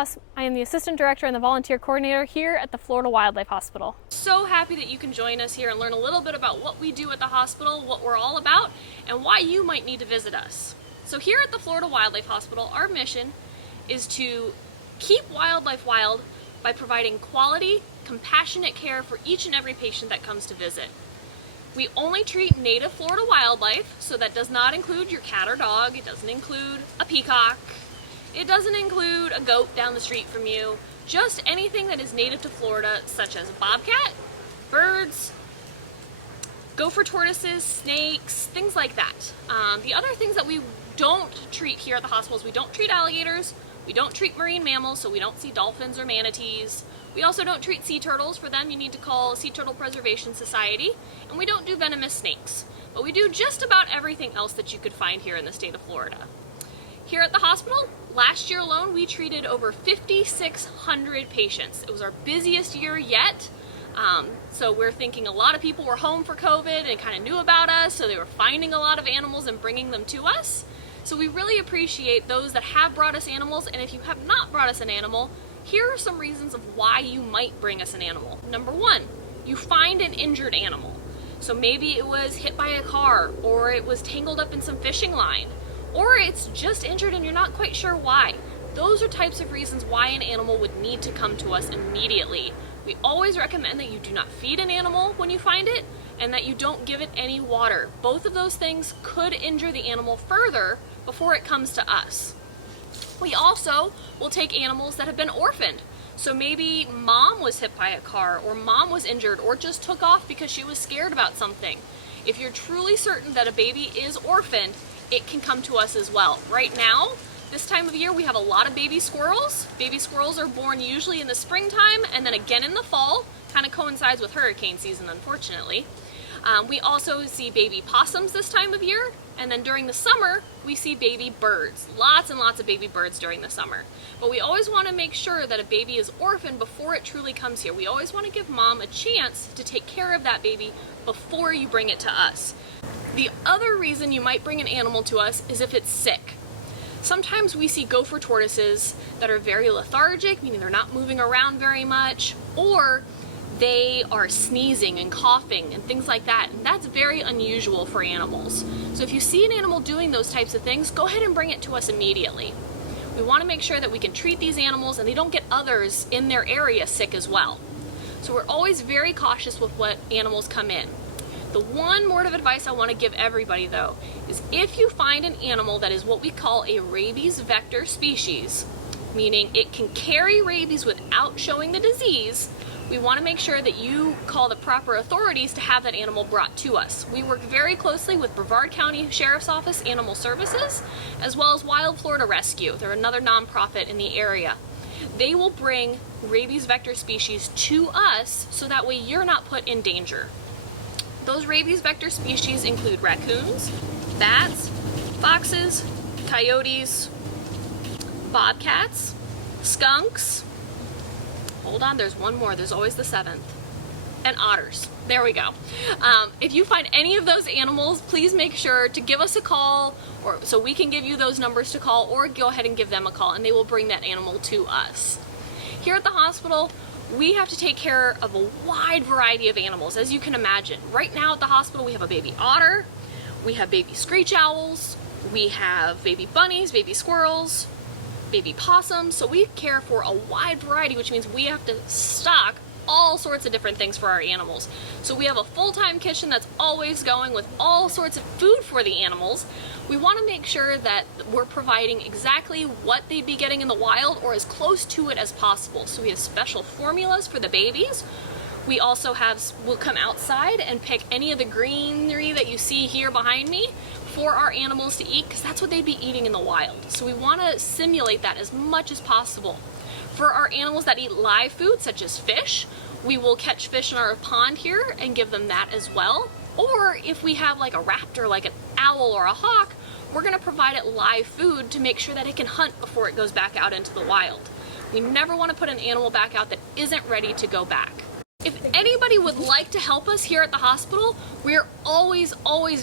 Goss. I am the Assistant Director and the Volunteer Coordinator here at the Florida Wildlife Hospital. So happy that you can join us here and learn a little bit about what we do at the hospital, what we're all about, and why you might need to visit us. So here at the Florida Wildlife Hospital, our mission is to keep wildlife wild by providing quality, compassionate care for each and every patient that comes to visit. We only treat native Florida wildlife, so that does not include your cat or dog, it doesn't include a peacock, it doesn't include a goat down the street from you, just anything that is native to Florida, such as a bobcat, birds, gopher tortoises, snakes, things like that. The other things that we don't treat here at the hospital is we don't treat alligators, we don't treat marine mammals, so we don't see dolphins or manatees. We also don't treat sea turtles. For them, you need to call Sea Turtle Preservation Society. And we don't do venomous snakes. But we do just about everything else that you could find here in the state of Florida. Here at the hospital, last year alone, we treated over 5,600 patients. It was our busiest year yet. So we're thinking a lot of people were home for COVID and kind of knew about us, so they were finding a lot of animals and bringing them to us. So we really appreciate those that have brought us animals, and if you have not brought us an animal, here are some reasons of why you might bring us an animal. Number one, you find an injured animal. So maybe it was hit by a car, or it was tangled up in some fishing line, or it's just injured and you're not quite sure why. Those are types of reasons why an animal would need to come to us immediately. We always recommend that you do not feed an animal when you find it, and that you don't give it any water. Both of those things could injure the animal further before it comes to us. We also will take animals that have been orphaned. So maybe mom was hit by a car, or mom was injured, or just took off because she was scared about something. If you're truly certain that a baby is orphaned, it can come to us as well. Right now, this time of year, we have a lot of baby squirrels. Baby squirrels are born usually in the springtime and then again in the fall. Kind of coincides with hurricane season, unfortunately. We also see baby possums this time of year, and then during the summer we see baby birds. Lots and lots of baby birds during the summer. But we always want to make sure that a baby is orphaned before it truly comes here. We always want to give mom a chance to take care of that baby before you bring it to us. The other reason you might bring an animal to us is if it's sick. Sometimes we see gopher tortoises that are very lethargic, meaning they're not moving around very much, or they are sneezing and coughing and things like that, and that's very unusual for animals. So if you see an animal doing those types of things, go ahead and bring it to us immediately. We want to make sure that we can treat these animals and they don't get others in their area sick as well. So we're always very cautious with what animals come in. The one word of advice I want to give everybody though is if you find an animal that is what we call a rabies vector species, meaning it can carry rabies without showing the disease, we want to make sure that you call the proper authorities to have that animal brought to us. We work very closely with Brevard County Sheriff's Office Animal Services, as well as Wild Florida Rescue. They're another nonprofit in the area. They will bring rabies vector species to us so that way you're not put in danger. Those rabies vector species include raccoons, bats, foxes, coyotes, bobcats, skunks. Hold on, there's one more. There's always the seventh. And otters. There we go. If you find any of those animals, please make sure to give us a call, or so we can give you those numbers to call, or go ahead and give them a call, and they will bring that animal to us. Here at the hospital, we have to take care of a wide variety of animals, as you can imagine. Right now at the hospital, we have a baby otter, we have baby screech owls, we have baby bunnies, baby squirrels, baby possums, so we care for a wide variety, which means we have to stock all sorts of different things for our animals. So we have a full-time kitchen that's always going with all sorts of food for the animals. We want to make sure that we're providing exactly what they'd be getting in the wild or as close to it as possible. So we have special formulas for the babies. We also we'll come outside and pick any of the greenery that you see here behind me for our animals to eat, because that's what they'd be eating in the wild. So we want to simulate that as much as possible. For our animals that eat live food, such as fish, we will catch fish in our pond here and give them that as well. Or if we have like a raptor, like an owl or a hawk, we're going to provide it live food to make sure that it can hunt before it goes back out into the wild. We never want to put an animal back out that isn't ready to go back. If anybody would like to help us here at the hospital, we're always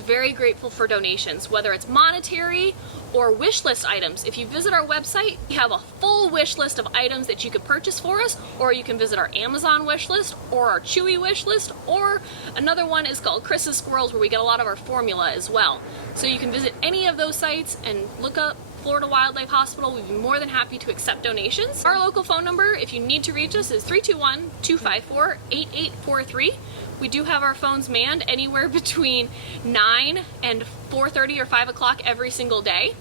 very grateful for donations, whether it's monetary or wish list items. If you visit our website, we have a full wish list of items that you could purchase for us, or you can visit our Amazon wish list or our Chewy wish list, or another one is called Chris's Squirrels, where we get a lot of our formula as well. So you can visit any of those sites and look up Florida Wildlife Hospital. We'd be more than happy to accept donations. Our local phone number, if you need to reach us, is 321-254-8843. We do have our phones manned anywhere between 9 and 4:30 or 5 o'clock every single day.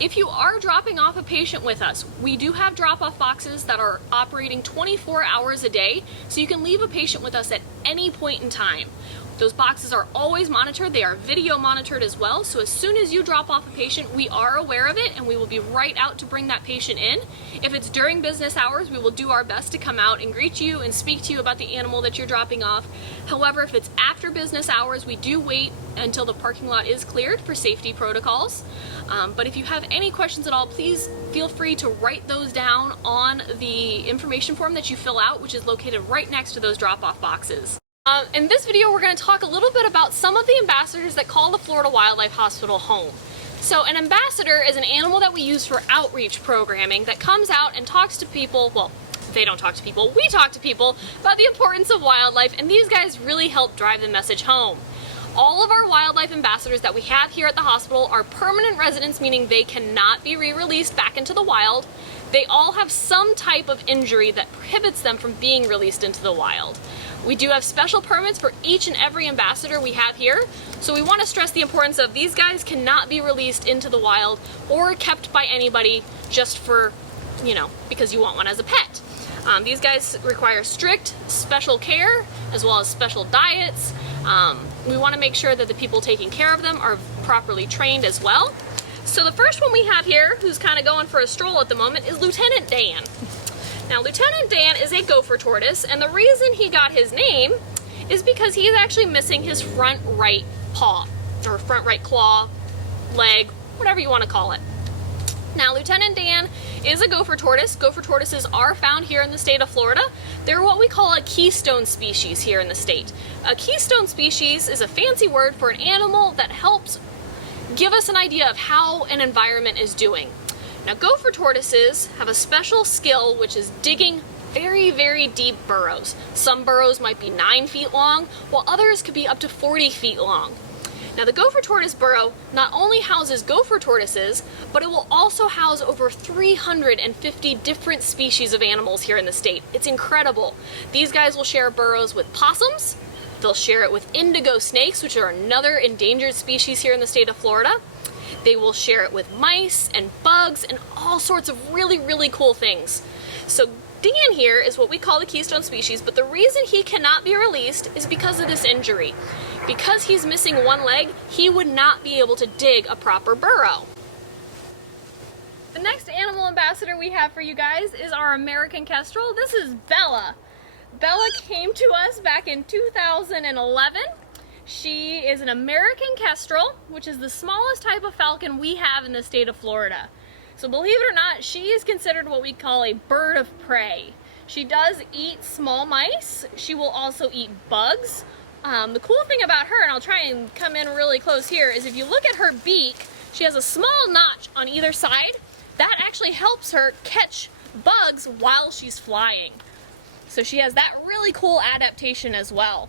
If you are dropping off a patient with us, we do have drop-off boxes that are operating 24 hours a day, so you can leave a patient with us at any point in time. Those boxes are always monitored. They are video monitored as well, so as soon as you drop off a patient, we are aware of it and we will be right out to bring that patient in. If it's during business hours, we will do our best to come out and greet you and speak to you about the animal that you're dropping off. However, if it's after business hours, we do wait until the parking lot is cleared for safety protocols. But if you have any questions at all, please feel free to write those down on the information form that you fill out, which is located right next to those drop-off boxes. In this video, we're going to talk a little bit about some of the ambassadors that call the Florida Wildlife Hospital home. So an ambassador is an animal that we use for outreach programming that comes out and talks to people. Well, they don't talk to people, we talk to people about the importance of wildlife, and these guys really help drive the message home. All of our wildlife ambassadors that we have here at the hospital are permanent residents, meaning they cannot be re-released back into the wild. They all have some type of injury that prohibits them from being released into the wild. We do have special permits for each and every ambassador we have here, so we want to stress the importance of these guys cannot be released into the wild or kept by anybody just for, because you want one as a pet. These guys require strict special care as well as special diets. We want to make sure that the people taking care of them are properly trained as well. So the first one we have here, who's kind of going for a stroll at the moment, is Lieutenant Dan. Now, Lieutenant Dan is a gopher tortoise, and the reason he got his name is because he is actually missing his front right paw, or front right claw, leg, whatever you want to call it. Now, Lieutenant Dan is a gopher tortoise. Gopher tortoises are found here in the state of Florida. They're what we call a keystone species here in the state. A keystone species is a fancy word for an animal that helps give us an idea of how an environment is doing. Now, gopher tortoises have a special skill, which is digging very, very deep burrows. Some burrows might be 9 feet long, while others could be up to 40 feet long. Now, the gopher tortoise burrow not only houses gopher tortoises, but it will also house over 350 different species of animals here in the state. It's incredible. These guys will share burrows with possums. They'll share it with indigo snakes, which are another endangered species here in the state of Florida. They will share it with mice and bugs and all sorts of really, really cool things. So Dan here is what we call the keystone species, but the reason he cannot be released is because of this injury. Because he's missing one leg, he would not be able to dig a proper burrow. The next animal ambassador we have for you guys is our American Kestrel. This is Bella. Bella came to us back in 2011. She is an American Kestrel, which is the smallest type of falcon we have in the state of Florida. So believe it or not, she is considered what we call a bird of prey. She does eat small mice. She will also eat bugs. The cool thing about her, and I'll try and come in really close here, is if you look at her beak, she has a small notch on either side. That actually helps her catch bugs while she's flying. So she has that really cool adaptation as well.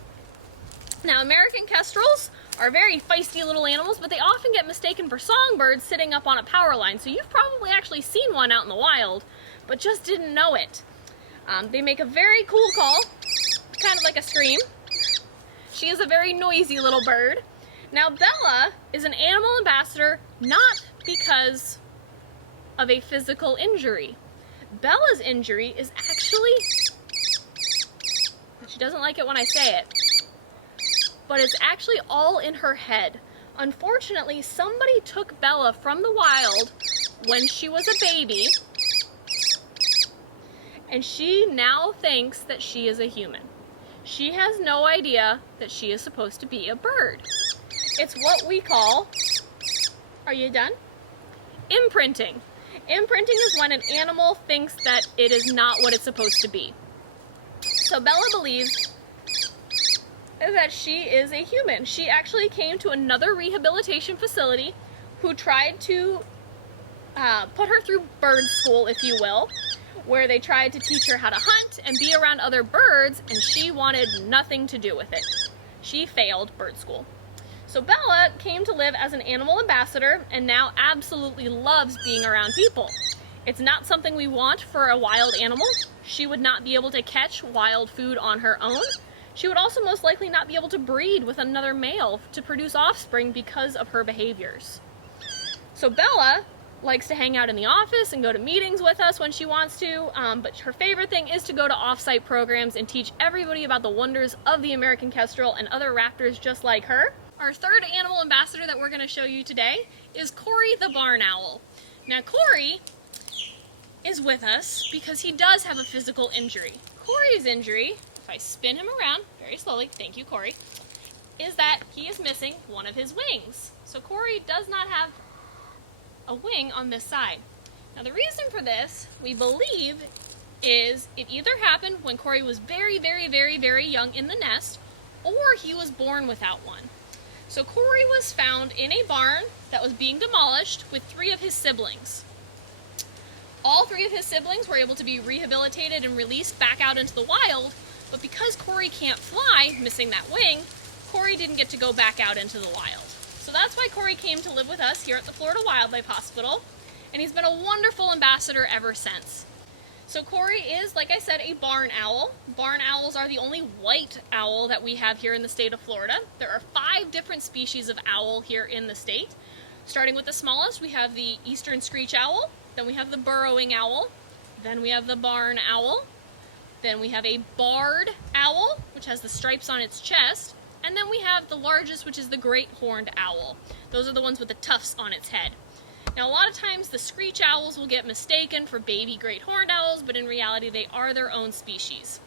Now, American Kestrels are very feisty little animals, but they often get mistaken for songbirds sitting up on a power line. So you've probably actually seen one out in the wild, but just didn't know it. They make a very cool call, kind of like a scream. She is a very noisy little bird. Now, Bella is an animal ambassador not because of a physical injury. Bella's injury is actually, she doesn't like it when I say it, but it's actually all in her head. Unfortunately, somebody took Bella from the wild when she was a baby, and she now thinks that she is a human. She has no idea that she is supposed to be a bird. It's what we call, are you done? Imprinting. Imprinting is when an animal thinks that it is not what it's supposed to be. So Bella believes that she is a human. She actually came to another rehabilitation facility who tried to put her through bird school, if you will, where they tried to teach her how to hunt and be around other birds, and she wanted nothing to do with it. She failed bird school. So Bella came to live as an animal ambassador and now absolutely loves being around people. It's not something we want for a wild animal. She would not be able to catch wild food on her own. She would also most likely not be able to breed with another male to produce offspring because of her behaviors. So Bella likes to hang out in the office and go to meetings with us when she wants to, but her favorite thing is to go to off-site programs and teach everybody about the wonders of the American kestrel and other raptors just like her. Our third animal ambassador that we're going to show you today is Corey the barn owl. Now Corey is with us because he does have a physical injury. Corey's injury, if I spin him around very slowly, thank you Corey, is that he is missing one of his wings. So Corey does not have a wing on this side. Now the reason for this, we believe, is it either happened when Corey was very, very, very, very young in the nest, or he was born without one. So Corey was found in a barn that was being demolished with 3 of his siblings. All 3 of his siblings were able to be rehabilitated and released back out into the wild, but because Corey can't fly, missing that wing, Corey didn't get to go back out into the wild. So that's why Corey came to live with us here at the Florida Wildlife Hospital, and he's been a wonderful ambassador ever since. So Corey is, like I said, a barn owl. Barn owls are the only white owl that we have here in the state of Florida. There are 5 different species of owl here in the state. Starting with the smallest, we have the eastern screech owl, then we have the burrowing owl, then we have the barn owl, then we have a barred owl, which has the stripes on its chest, and then we have the largest, which is the great horned owl. Those are the ones with the tufts on its head. Now, a lot of times the screech owls will get mistaken for baby great horned owls, but in reality they are their own species.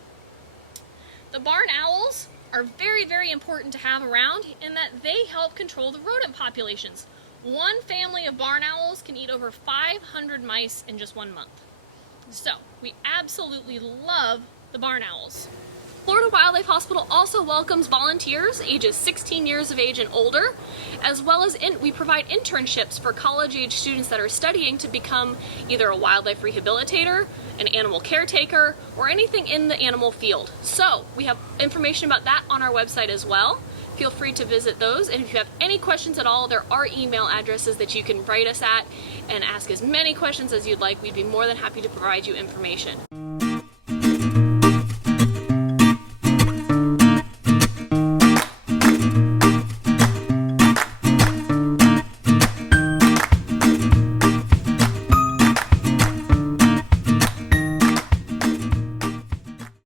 The barn owls are very, very important to have around in that they help control the rodent populations. One family of barn owls can eat over 500 mice in just 1 month. So, we absolutely love the barn owls. Florida Wildlife Hospital also welcomes volunteers ages 16 years of age and older, as well as we provide internships for college-age students that are studying to become either a wildlife rehabilitator, an animal caretaker, or anything in the animal field. So we have information about that on our website as well. Feel free to visit those, and if you have any questions at all, there are email addresses that you can write us at and ask as many questions as you'd like. We'd be more than happy to provide you information.